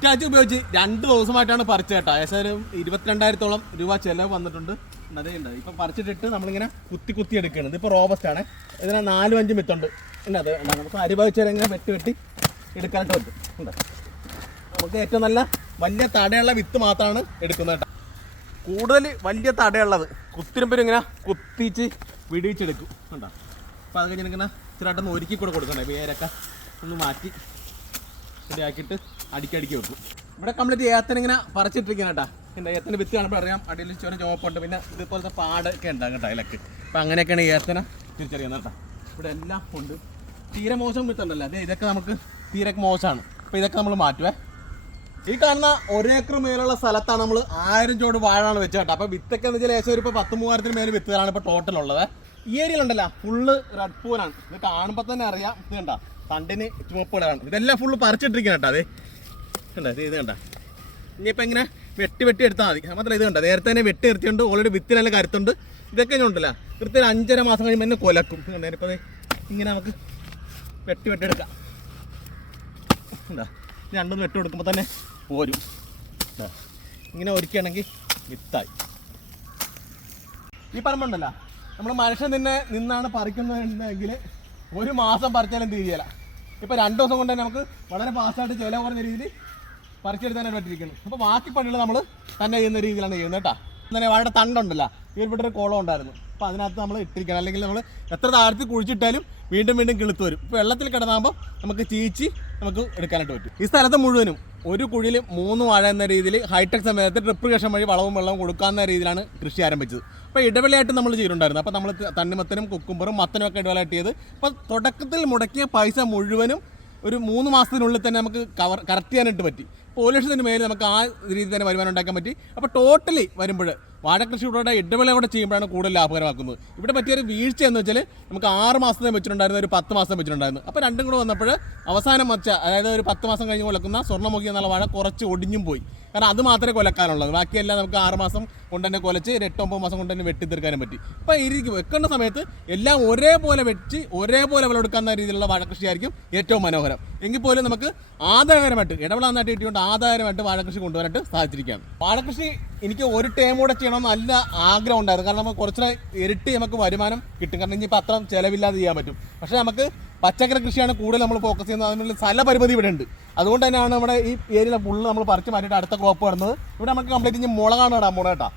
Hitachi ഉപയോഗിച്ച് രണ്ട് ദിവസമായിട്ടാണ് പറിച്ചത് കേട്ടോ. ഏകദേശം ഇരുപത്തിരണ്ടായിരത്തോളം രൂപ ചെലവ് വന്നിട്ടുണ്ട്. അതേ ഉണ്ട്. ഇപ്പം പറിച്ചിട്ടിട്ട് നമ്മളിങ്ങനെ കുത്തി കുത്തി എടുക്കുകയാണ്. ഇതിപ്പോൾ റോബസ്റ്റ് ആണ്. ഇതിന് നാലും അഞ്ചും വിത്തുണ്ട്. അത്. നമുക്ക് അരിഭാവിച്ചാൽ ഇങ്ങനെ വെട്ടി വെട്ടി എടുക്കാനായിട്ട് പറ്റും. നമുക്ക് ഏറ്റവും നല്ല വലിയ തടയുള്ള വിത്ത് മാത്രമാണ് എടുക്കുന്നത് കേട്ടോ. കൂടുതൽ വലിയ തടയുള്ളത് കുത്തിരുമ്പരും ഇങ്ങനെ കുത്തിച്ച് വിടിയിച്ചെടുക്കും. ഉണ്ടോ. അപ്പോൾ അത് കഴിഞ്ഞ് ഇങ്ങനെ ഇച്ചിരായിട്ടൊന്ന് ഒരുക്കി കൂടെ കൊടുക്കണ്ടേ വേരൊക്കെ ഒന്ന് മാറ്റി ശരിയാക്കിയിട്ട് അടിക്കടിക്ക് വെക്കും. ഇവിടെ കംപ്ലീറ്റ് ഏത്തൻ ഇങ്ങനെ പറിച്ചിട്ടിരിക്കുന്ന കേട്ടാ. എന്താ ഏത്തന്റെ വിത്ത് കാണുമ്പോൾ അറിയാം. അടിയിൽ ചോര ചുവപ്പുണ്ട്. പിന്നെ ഇതുപോലത്തെ പാടൊക്കെ ഉണ്ടാകും കേട്ടോ അതിലൊക്കെ അപ്പം അങ്ങനെയൊക്കെയാണ് ഏത്തന തിരിച്ചറിയുന്നത് കേട്ടോ. ഇവിടെ എല്ലാം ഉണ്ട്. തീരെ മോശം വിത്തുണ്ടല്ലോ അതെ ഇതൊക്കെ നമുക്ക് തീരെ മോശമാണ്. അപ്പോൾ ഇതൊക്കെ നമ്മൾ മാറ്റുവേ. ഈ കാണുന്ന ഒരേക്കർ മേലുള്ള സ്ഥലത്താണ് നമ്മൾ ആയിരം ചോട് വാഴാണ് വെച്ചത് കേട്ടോ. അപ്പോൾ വിത്തൊക്കെ എന്ന് വെച്ചാൽ ഏകദേശം ഒരു ഇപ്പോൾ പത്ത് മൂവായിരത്തിന് മേലെ വിത്തുകളാണ് ഇപ്പോൾ ടോട്ടൽ ഉള്ളത്. ഈ ഏരിയയിലുണ്ടല്ലോ ഫുള്ള് റെഡ് പൂലാണ് ഇത് കാണുമ്പോൾ തന്നെ അറിയാം. ഇത് കണ്ട? തണ്ടിന് ചുവപ്പ് കളറാണ് ഇതെല്ലാം ഫുള്ള് പറിച്ചിട്ടിരിക്കണം കേട്ടോ അതെ. ഇത് കണ്ട? ഇനിയിപ്പോൾ ഇങ്ങനെ വെട്ടി വെട്ടി എടുത്താൽ മതി. മാത്രമല്ല ഇത് കണ്ട? നേരത്തെ തന്നെ വെട്ടി നിർത്തിയുണ്ട് ഓൾറെഡി വിത്തിനെല്ലാം കരുത്തുണ്ട്. ഇതൊക്കെ ഞാൻ ഉണ്ടല്ലോ. കൃത്യം അഞ്ചര മാസം കഴിയുമ്പോൾ എന്നെ കൊലക്കും. കണ്ടോ? ഇപ്പോൾ ഇങ്ങനെ നമുക്ക് വെട്ടി വെട്ടി എടുക്കാം. എന്താ രണ്ടൊന്ന് വെട്ടി കൊടുക്കുമ്പോൾ തന്നെ പോരും. ഇങ്ങനെ ഒരുക്കുകയാണെങ്കിൽ വിത്തായി. ഈ പറമ്പുണ്ടല്ലോ. നമ്മൾ മനുഷ്യൻ തന്നെ നിന്നാണ് പറിക്കുന്നതെങ്കിൽ ഒരു മാസം പറിച്ചാലും തീരെയല്ല ഇപ്പോൾ രണ്ട് ദിവസം കൊണ്ട് തന്നെ നമുക്ക് വളരെ ഫാസ്റ്റായിട്ട് ചില കുറഞ്ഞ രീതിയിൽ പറിച്ചെടുത്താനായിട്ട് പറ്റിയിരിക്കുന്നു അപ്പോൾ ബാക്കി പണികൾ നമ്മൾ തന്നെ ചെയ്യുന്ന രീതിയിലാണ് ചെയ്യുന്നത് കേട്ടോ. തന്നെ വാഴയുടെ തണ്ടുണ്ടല്ലോ. ഈ ഒരു കുളം ഉണ്ടായിരുന്നു. അപ്പോൾ അതിനകത്ത് നമ്മൾ ഇട്ടിരിക്കണം. അല്ലെങ്കിൽ നമ്മൾ എത്ര താഴ്ത്തി കുഴിച്ചിട്ടാലും വീണ്ടും വീണ്ടും കിളുത്ത് വരും. ഇപ്പോൾ വെള്ളത്തിൽ കിടന്നാകുമ്പോൾ നമുക്ക് ചീച്ചി നമുക്ക് എടുക്കാനായിട്ട് പറ്റും. ഈ സ്ഥലത്ത് മുഴുവനും ഒരു കുഴിയിൽ മൂന്ന് വാഴ എന്ന രീതിയിൽ ഹൈടെക് സമയത്ത് ട്രിപ്രിക്കേഷൻ വഴി വളവും വെള്ളവും കൊടുക്കാവുന്ന രീതിയിലാണ് കൃഷി ആരംഭിച്ചത്. അപ്പോൾ ഇടവേളയായിട്ട് നമ്മൾ ചെയ്തിട്ടുണ്ടായിരുന്നു. അപ്പോൾ നമ്മൾ തണ്ണിമത്തനും കുക്കുമ്പറും മത്തനും ഒക്കെ ഇടവേളയായിട്ട് ചെയ്ത് അപ്പോൾ തുടക്കത്തിൽ മുടക്കിയ പൈസ മുഴുവനും ഒരു മൂന്ന് മാസത്തിനുള്ളിൽ തന്നെ നമുക്ക് കവർ കറക്റ്റ് ചെയ്യാനായിട്ട് പറ്റി. ലക്ഷത്തിന് മേലെ നമുക്ക് ആ രീതിയിൽ തന്നെ വരുമാനം ഉണ്ടാക്കാൻ പറ്റി. അപ്പോൾ ടോട്ടലി വരുമ്പോൾ വാഴക്കൃഷിയുടെ ഇടവേള കൂടെ ചെയ്യുമ്പോഴാണ് കൂടുതൽ ലാഭകരമാക്കുന്നത്. ഇവിടെ പറ്റിയൊരു വീഴ്ച എന്ന് വെച്ചാൽ നമുക്ക് ആറ് മാസത്തെ വെച്ചിട്ടുണ്ടായിരുന്നു ഒരു പത്ത് മാസം വെച്ചിട്ടുണ്ടായിരുന്നു. അപ്പോൾ രണ്ടും കൂടെ വന്നപ്പോൾ അവസാനം വച്ച അതായത് ഒരു പത്ത് മാസം കഴിഞ്ഞ് കൊലക്കുന്ന സ്വർണമുഖി എന്നുള്ള വാഴ കുറച്ച് ഒടിഞ്ഞും പോയി. കാരണം അത് മാത്രമേ കൊലക്കാനുള്ളത് ബാക്കിയെല്ലാം നമുക്ക് ആറ് മാസം കൊണ്ട് തന്നെ കൊലച്ച് ഒരു എട്ട് ഒമ്പത് മാസം കൊണ്ട് തന്നെ വെട്ടിത്തീർക്കാനും പറ്റി. അപ്പോൾ ഇരിക്കും വെക്കേണ്ട സമയത്ത് എല്ലാം ഒരേപോലെ വെച്ച് ഒരേപോലെ വിളവെടുക്കാവുന്ന രീതിയിലുള്ള വാഴക്കൃഷി ആയിരിക്കും ഏറ്റവും മനോഹരം. എങ്കിൽ പോലും നമുക്ക് ആദായകരമായിട്ട് ഇടവിള നന്നായിട്ട് കിട്ടിയുകൊണ്ട് ആദായകരമായിട്ട് വാഴകൃഷി കൊണ്ടുവരാനായിട്ട് സാധിച്ചിരിക്കുകയാണ്. വാഴകൃഷി എനിക്ക് ഒരു ടൈം കൂടെ ചെയ്യണം നല്ല ആഗ്രഹം ഉണ്ടായിരുന്നു. കാരണം നമുക്ക് കുറച്ചുകൂടെ ഇരട്ടി നമുക്ക് വരുമാനം കിട്ടും. കാരണം ഇനിയിപ്പോൾ അത്ര ചിലവില്ലാതെ ചെയ്യാൻ പറ്റും. പക്ഷേ നമുക്ക് പച്ചക്കറി കൃഷിയാണ് കൂടുതൽ നമ്മൾ ഫോക്കസ് ചെയ്യുന്നത്. അതിനുള്ള സ്ഥല പരിമിതി ഇവിടെ ഉണ്ട്. അതുകൊണ്ട് തന്നെയാണ് നമ്മുടെ ഈ ഏരിയയിലെ ഫുള്ള് നമ്മൾ പറിച്ച് മാറ്റിയിട്ട് അടുത്ത ക്രോപ്പ് വരുന്നത്. ഇവിടെ നമുക്ക് കംപ്ലീറ്റ് ഇനി മുളകാണ് ഇടാൻ പോണത് കേട്ടോ.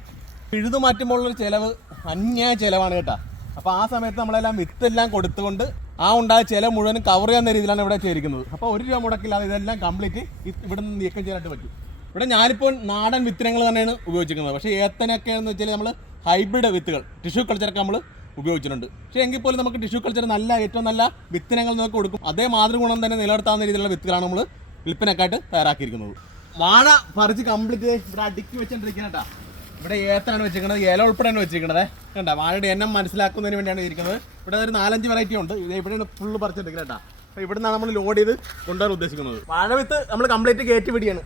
പിഴുതു മാറ്റുമ്പോഴുള്ളൊരു ചിലവ് അന്യായ ചിലവാണ് കേട്ടോ. അപ്പോൾ ആ സമയത്ത് നമ്മളെല്ലാം വിത്തെല്ലാം കൊടുത്തുകൊണ്ട് ആ ഉണ്ടായ ചില മുഴുവൻ കവർ ചെയ്യുന്ന രീതിയിലാണ് ഇവിടെ ചെയ്തിരിക്കുന്നത്. അപ്പോൾ ഒരു രൂപ മുടക്കില്ലാതെ ഇതെല്ലാം കംപ്ലീറ്റ് ഇവിടെ നിന്ന് നീക്കം ചെയ്യാനായിട്ട് പറ്റും. ഇവിടെ ഞാനിപ്പോൾ നാടൻ വിത്തിനങ്ങൾ തന്നെയാണ് ഉപയോഗിച്ചിരിക്കുന്നത്. പക്ഷേ എന്ന് വെച്ചാൽ നമ്മൾ ഹൈബ്രിഡ് വിത്തുകൾ ടിഷ്യൂ കൾച്ചറൊക്കെ നമ്മൾ ഉപയോഗിച്ചിട്ടുണ്ട്. പക്ഷേ എങ്കിൽ പോലും നമുക്ക് ടിഷ്യൂ കൾച്ചർ നല്ല ഏറ്റവും നല്ല വിത്തിനങ്ങൾ നമുക്ക് കൊടുക്കും. അതേ മാതൃഗുണം തന്നെ നിലനിർത്താവുന്ന രീതിയിലുള്ള വിത്തുകളാണ് നമ്മൾ വിൽപ്പനക്കായിട്ട് തയ്യാറാക്കിയിരിക്കുന്നത്. വാഴ പറിച്ച് കംപ്ലീറ്റ് ഇവിടെ അടുക്കി വെച്ചോണ്ടിരിക്കുന്ന കേട്ടാ. ഇവിടെ ഏത്താണ് വെച്ചിരിക്കുന്നത് ഏല ഉൾപ്പെടെയാണ് വെച്ചിരിക്കുന്നത് കണ്ട വാഴയുടെ എണ്ണം മനസ്സിലാക്കുന്നതിന് വേണ്ടിയാണ് ഇരിക്കുന്നത്. ഇവിടെ ഒരു നാലഞ്ച് വെറൈറ്റി ഉണ്ട്. ഇത് ഇവിടെയാണ് ഫുള്ള് പറിച്ചെടുക്കുന്നത് കേട്ടാ. അപ്പോൾ ഇവിടുന്നാണ് നമ്മൾ ലോഡ് ചെയ്ത് കൊണ്ടുവരാൻ ഉദ്ദേശിക്കുന്നത്. വാഴ വിത്ത് നമ്മൾ കംപ്ലീറ്റ് കയറ്റി പിടിയാണ്